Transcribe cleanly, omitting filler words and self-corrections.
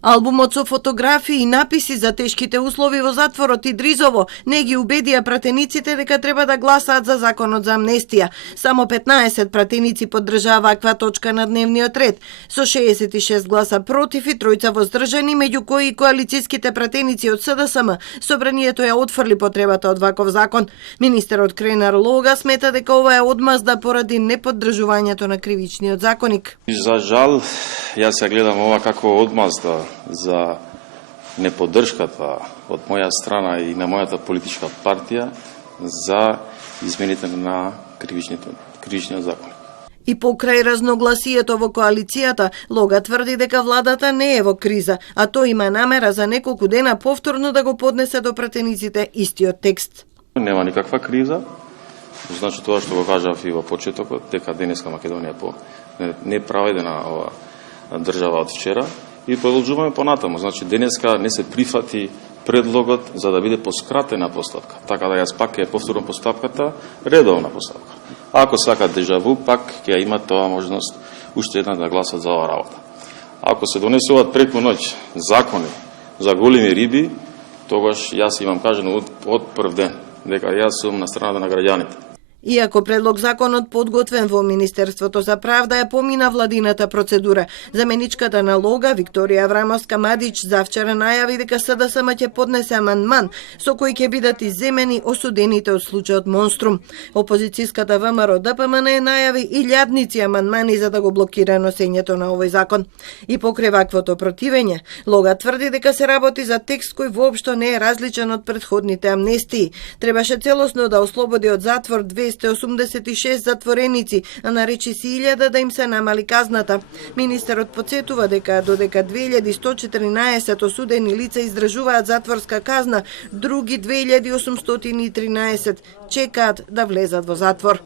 Албумот со фотографии и написи за тешките услови во затворот и Дризово не ги убедија пратениците дека треба да гласаат за законот за амнестија. Само 15 пратеници поддржаа ваква точка на дневниот ред, со 66 гласа против и 3 воздржани, меѓу кои и коалицијските пратеници од СДСМ. Собранието ја отфрли потребата од ваков закон. Министерот Кренар Лога смета дека ова е одмазда поради неподдржувањето на кривичниот законник. За жал, јас ја гледам ова како одмазда за неподдршката од моја страна и на мојата политичка партија за измените на кривичниот закон. И покрај разногласието во коалицијата, Лога тврди дека владата не е во криза, а тој има намера за неколку дена повторно да го поднесе до пратениците истиот текст. Нема никаква криза. Значи тоа што го кажав и во почетокот, дека денеска Македонија по неправедена ова држава од вчера и продолжуваме понатаму. Значи денеска не се прифати предлогот за да биде поскратена постапка. Така да јас пак ќе повторам постапката, редовна постапка. Ако сакат дежаву, пак ќе има тоа можност уште една да гласат за оваа работа. Ако се донесуваат преку ноќ закони за големи риби, тогаш јас имам кажано од прв ден дека јас сум на страната на граѓаните. Иако предлог законот подготвен во Министерството за правда ја помина владината процедура, заменичката на Лога Викторија Аврамовска-Мадич завчера најави дека СДСМ ќе поднесе амандман со кој ќе бидат изземени осудените од случајот Монструм. Опозицијската ВМРО ДПМН најави и илјадници амандмани за да го блокира носењето на овој закон. И покрај ваквото противење, Лога тврди дека се работи за текст кој воопшто не е различен од претходните амнестии. Требаше целосно да ослободи од затвор 286 затвореници, а наречи си 1000 да им се намали казната. Министерот подсетува дека додека 2114 осудени лица издржуваат затворска казна, други 2813 чекаат да влезат во затвор.